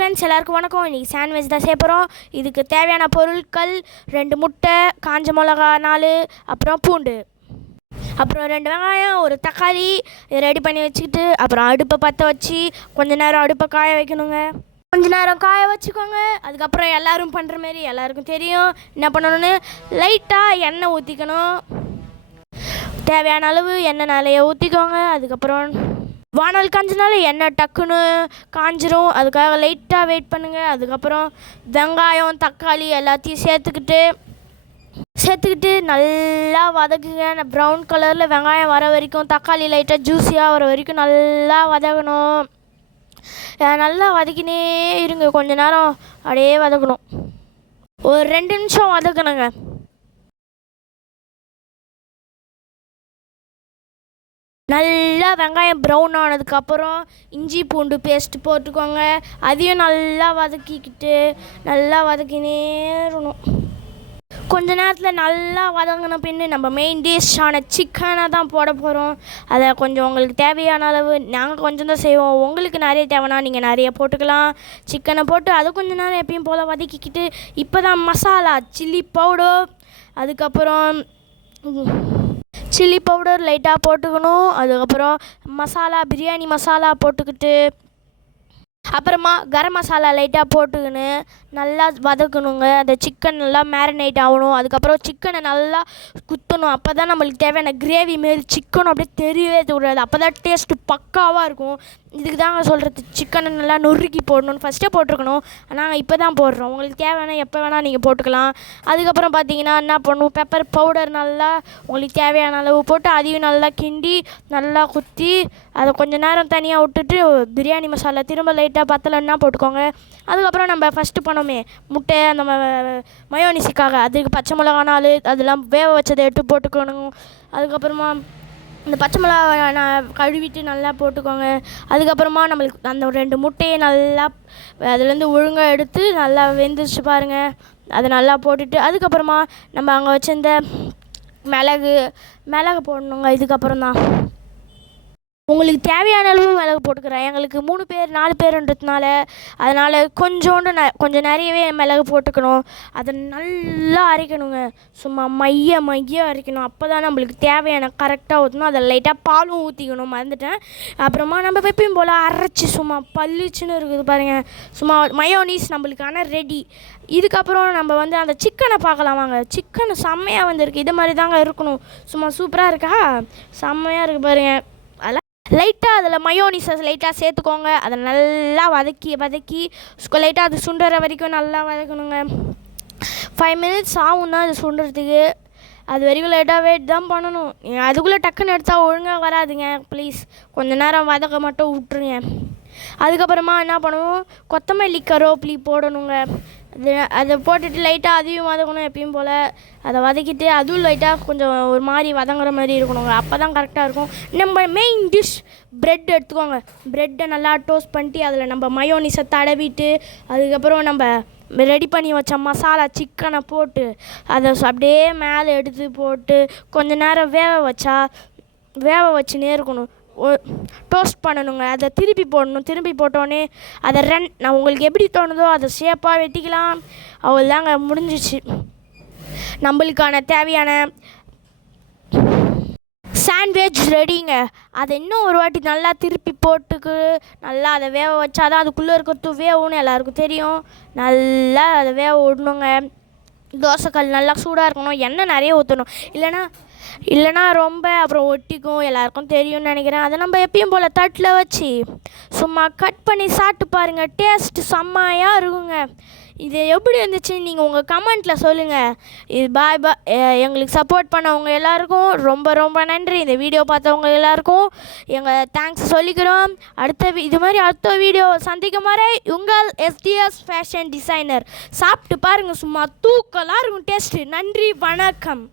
Friends, எல்லாருக்கும் வணக்கம். இன்றைக்கி சாண்ட்விச் தான் செய்ய போகிறோம். இதுக்கு தேவையான பொருட்கள் 2 முட்டை, காஞ்ச மிளகா 4, அப்புறம் பூண்டு, அப்புறம் 2 வெங்காயம், ஒரு தக்காளி. இதை ரெடி பண்ணி வச்சுக்கிட்டு அப்புறம் அடுப்பை பற்ற வச்சு கொஞ்ச நேரம் அடுப்பை காய வைக்கணுங்க. கொஞ்ச நேரம் காய வச்சுக்கோங்க. அதுக்கப்புறம் எல்லோரும் பண்ணுற மாரி எல்லாருக்கும் தெரியும் என்ன பண்ணணும்னு. லைட்டாக எண்ணெய் ஊற்றிக்கணும். தேவையான அளவு எண்ணெய் நிறைய ஊற்றிக்கோங்க. அதுக்கப்புறம் வானல் காஞ்சனால எண்ணெய் டக்குன்னு காஞ்சிரும். அதுக்காக லைட்டாக வெயிட் பண்ணுங்கள். அதுக்கப்புறம் வெங்காயம், தக்காளி எல்லாத்தையும் சேர்த்துக்கிட்டு நல்லா வதக்குங்க. ப்ரௌன் கலரில் வெங்காயம் வர வரைக்கும், தக்காளி லைட்டாக ஜூஸியாக வர வரைக்கும் நல்லா வதக்கணும். நல்லா வதக்கினே இருங்க. கொஞ்ச நேரம் அப்படியே வதக்கணும். ஒரு 2 நிமிஷம் வதக்கணுங்க. நல்லா வெங்காயம் ப்ரௌன் ஆனதுக்கப்புறம் இஞ்சி பூண்டு பேஸ்ட்டு போட்டுக்கோங்க. அதையும் நல்லா வதக்கிக்கிட்டு நல்லா வதக்கினே இருக்கணும். கொஞ்ச நேரத்தில் நல்லா வதங்கின பின்னு நம்ம மெயின் டிஷ்ஷான சிக்கனை தான் போட போகிறோம். அதை கொஞ்சம் உங்களுக்கு தேவையான அளவு, நாங்கள் கொஞ்சம் தான் செய்வோம், உங்களுக்கு நிறைய தேவைன்னா நீங்கள் நிறைய போட்டுக்கலாம். சிக்கனை போட்டு அதை கொஞ்சம் நேரம் எப்பயும் போல் வதக்கிக்கிட்டு இப்போ தான் மசாலா சில்லி பவுடர், அதுக்கப்புறம் சில்லி பவுடர் லைட்டாக போட்டுக்கணும். அதுக்கப்புறம் மசாலா, பிரியாணி மசாலா போட்டுக்கிட்டு அப்புறமா கரம் மசாலா லைட்டாக போட்டுக்கின்னு நல்லா வதக்கணுங்க. அந்த சிக்கன் நல்லா மேரினேட் ஆகணும். அதுக்கப்புறம் சிக்கனை நல்லா குத்தணும். அப்போ தான் நம்மளுக்கு தேவையான கிரேவி மாரி சிக்கனும் அப்படியே தெரியவே தெரியாது. அப்போ தான் டேஸ்ட்டு பக்காவாக இருக்கும். இதுக்கு தாங்க சொல்கிறது, சிக்கனை நல்லா நொறுக்கி போடணும்னு ஃபஸ்ட்டே போட்டிருக்கணும். நாங்கள் இப்போ தான் போடுறோம். உங்களுக்கு தேவையான எப்போ வேணால் நீங்கள் போட்டுக்கலாம். அதுக்கப்புறம் பார்த்தீங்கன்னா என்ன பண்ணுவோம், பெப்பர் பவுடர் நல்லா உங்களுக்கு தேவையான அளவு போட்டு அதையும் நல்லா கிண்டி நல்லா குத்தி அதை கொஞ்சம் நேரம் தனியாக விட்டுட்டு பிரியாணி மசாலா திரும்ப லைட்டாக பத்தலைன்னா போட்டுக்கோங்க. அதுக்கப்புறம் நம்ம ஃபஸ்ட்டு பண்ணோமே முட்டை, அந்த மயோனிஸுக்காக அதுக்கு பச்சை மிளகா 4 அதெல்லாம் வேக வச்சதை எடுத்து போட்டுக்கணும். அதுக்கப்புறமா இந்த பச்சை மிளகா நான் கழுவிட்டு நல்லா போட்டுக்கோங்க. அதுக்கப்புறமா நம்மளுக்கு அந்த 2 முட்டையை நல்லா அதுலேருந்து ஒழுங்காக எடுத்து நல்லா வெந்துருச்சு பாருங்கள். அதை நல்லா போட்டுட்டு அதுக்கப்புறமா நம்ம அங்கே வச்சுருந்த மிளகு போடணுங்க. இதுக்கப்புறம் தான் உங்களுக்கு தேவையான அளவு மிளகு போட்டுக்கிறேன். எங்களுக்கு 3 பேர் 4 பேருன்றதுனால அதனால் கொஞ்சம் நிறையவே மிளகு போட்டுக்கணும். அதை நல்லா அரைக்கணுங்க. சும்மா மைய அரைக்கணும். அப்போ தான் நம்மளுக்கு தேவையான கரெக்டாக ஊற்றணும். அதை லைட்டாக பாலும் ஊற்றிக்கணும், மறந்துட்டேன். அப்புறமா நம்ம எப்பயும் போல் அரைச்சி சும்மா பல்லுச்சுன்னு இருக்குது பாருங்கள். சும்மா மயோனீஸ் நம்மளுக்கான ரெடி. இதுக்கப்புறம் நம்ம அந்த சிக்கனை பார்க்கலாம் வாங்க. சிக்கன் செம்மையாக வந்திருக்கு. இது மாதிரி தாங்க இருக்கணும். சும்மா சூப்பராக இருக்கா, செம்மையாக இருக்குது பாருங்கள். லைட்டாக அதில் மயோனிஸை லைட்டாக சேர்த்துக்கோங்க. அதை நல்லா வதக்கி லைட்டாக அது சுண்டுற வரைக்கும் நல்லா வதக்கணுங்க. 5 மினிட்ஸ் ஆகும் தான் அது சுண்டுறதுக்கு. அது வரைக்கும் லைட்டாக வெயிட் தான் பண்ணணும். அதுக்குள்ளே டக்குன்னு எடுத்தால் ஒழுங்காக வராதுங்க. ப்ளீஸ் கொஞ்சம் நேரம் வதக்க மட்டும் விட்ருங்க. அதுக்கப்புறமா என்ன பண்ணுவோம், கொத்தமல்லி கருவேப்பிலை போடணுங்க. அதை போட்டுட்டு லைட்டாக அதையும் வதக்கணும். எப்பயும் போல் அதை வதக்கிட்டு அதுவும் லைட்டாக கொஞ்சம் ஒரு மாதிரி வதங்குற மாதிரி இருக்கணுங்க. அப்போ தான் கரெக்டாக இருக்கும். நம்ம மெயின் டிஷ் ப்ரெட் எடுத்துக்கோங்க. ப்ரெட்டை நல்லா டோஸ்ட் பண்ணிட்டு அதில் நம்ம மயோனிஸை தடவிட்டு அதுக்கப்புறம் நம்ம ரெடி பண்ணி வச்ச மசாலா சிக்கனை போட்டு அதை அப்படியே மேலே எடுத்து போட்டு கொஞ்சம் நேரம் வேக வச்சுனே இருக்கணும். டோஸ்ட் பண்ணணுங்க. அதை திருப்பி போடணும். திருப்பி போட்டோடனே அதை நான் உங்களுக்கு எப்படி தோணுதோ அதை ஷேப்பாக வெட்டிக்கலாம். அவ்வளோதாங்க, முடிஞ்சிச்சு. நம்மளுக்கான தேவையான சாண்ட்விச் ரெடிங்க. அதை இன்னும் ஒரு வாட்டி நல்லா திருப்பி போட்டுக்கு நல்லா அதை வேக வச்சாதான் அதுக்குள்ளே இருக்கிறது வேவுன்னு எல்லாருக்கும் தெரியும். நல்லா அதை வேக விடணுங்க. தோசைக்கல் நல்லா சூடாக இருக்கணும். எண்ணெய் நிறைய ஊற்றணும். இல்லைனா ரொம்ப அப்புறம் ஒட்டிக்கும், எல்லாருக்கும் தெரியும்னு நினைக்கிறேன். அதை நம்ம எப்பயும் போல் தட்டில் வச்சு சும்மா கட் பண்ணி சாப்பிட்டு பாருங்கள். டேஸ்ட்டு செம்மையாக இருக்குங்க. இது எப்படி இருந்துச்சு நீங்கள் உங்கள் கமெண்ட்டில் சொல்லுங்கள். இது பாய் எங்களுக்கு சப்போர்ட் பண்ணவங்க எல்லாருக்கும் ரொம்ப நன்றி. இந்த வீடியோ பார்த்தவங்க எல்லாருக்கும் எங்கள் தேங்க்ஸ் சொல்லிக்கிறோம். இது மாதிரி அடுத்த வீடியோ சந்திக்கும் வரை உங்கள் SDS ஃபேஷன் டிசைனர். சாப்பிட்டு பாருங்கள், சும்மா தூக்கலாக இருக்கும் டேஸ்ட்டு. நன்றி, வணக்கம்.